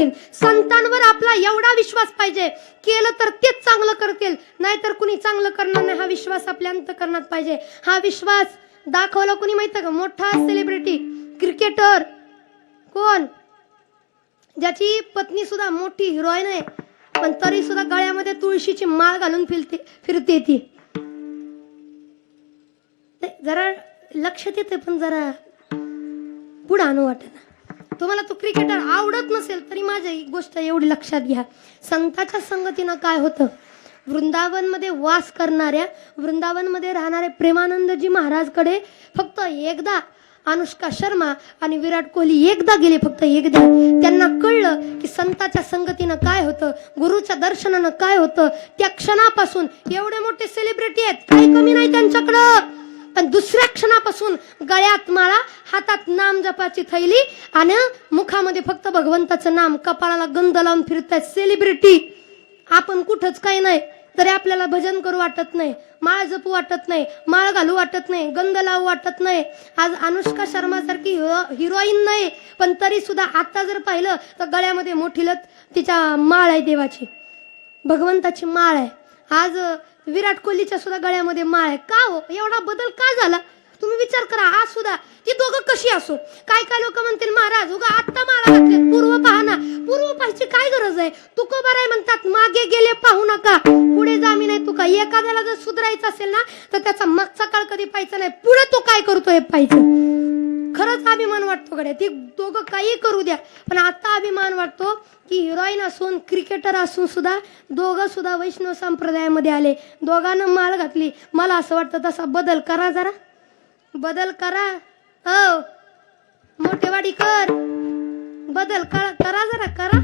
संतांवर आपला एवढा विश्वास पाहिजे, केलं तर तेच चांगलं करतील, नाहीतर कुणी चांगलं करणार नाही, हा विश्वास आपल्या अंतःकरणात पाहिजे. हा विश्वास दाखवला कुणी माहिती का? मोठा सेलिब्रिटी क्रिकेटर. कोण? ज्याची पत्नी सुद्धा मोठी हिरोईन आहे, पण तरी सुद्धा गळ्यामध्ये तुळशीची माळ घालून फिरते ती. जरा लक्षात येते, पण जरा पुढे आणू वाटेना. तुम्हाला तो क्रिकेटर आवडत नसेल तरी माझी गोष्ट एवढी लक्षात घ्या, संतांच्या संगतीनं काय होतं. वृंदावनमध्ये वास करणाऱ्या, वृंदावनमध्ये राहणारे प्रेमानंदजी महाराजकडे फक्त एकदा अनुष्का शर्मा आणि विराट कोहली एकदा गेले, फक्त एकदा. त्यांना कळलं की संतांच्या संगतीनं काय होतं, गुरुच्या दर्शनानं काय होतं. त्या क्षणापासून एवढे मोठे सेलिब्रिटी आहेत, काही कमी नाही त्यांच्याकडं, पण दुसऱ्या क्षणापासून गळ्यात माळा, हातात नाम जपाची थैली आणि मुखामध्ये फक्त भगवंताचं नाम, कपाळाला गंध लावून फिरतायत सेलिब्रिटी. आपण कुठंच काही नाही तरी आपल्याला भजन करू वाटत नाही, माळ जपू वाटत नाही, माळ घालू वाटत नाही, गंध लावू वाटत नाही. आज अनुष्का शर्मा सारखी हिरोईन नाही, पण तरी सुद्धा आता जर पाहिलं तर गळ्यामध्ये मोठी लत तिच्या माळ आहे, देवाची भगवंताची माळ आहे. आज विराट कोहलीच्या सुद्धा गळ्यामध्ये माळ आहे. का हो एवढा बदल का झाला? तुम्ही विचार करा. आज सुद्धा ती दोघं कशी असो, काय काय लोक म्हणतील महाराज उगा आत्ता माळा घातले, पूर्व पहा ना. पूर्व पाहायची काय गरज आहे? तुकोबाराय म्हणतात मागे गेले पाहू नका, पुढे जामी नाही. तुका एखाद्याला जर सुधारायचं असेल ना तर त्याचा मागचा काळ कधी पाहायचा नाही, पुढे तो काय करतोय पाहायचं. खरंच अभिमान वाटतो कडे, ती दोघं काही करू द्या, पण आता अभिमान वाटतो की हिरोईन असून क्रिकेटर असून सुद्धा दोघं सुद्धा वैष्णव संप्रदायामध्ये आले, दोघांना माळ घातली. मला असं वाटतं तसा बदल करा, जरा बदल करा. हो मोठेवाडी कर, बदल करा, जरा करा.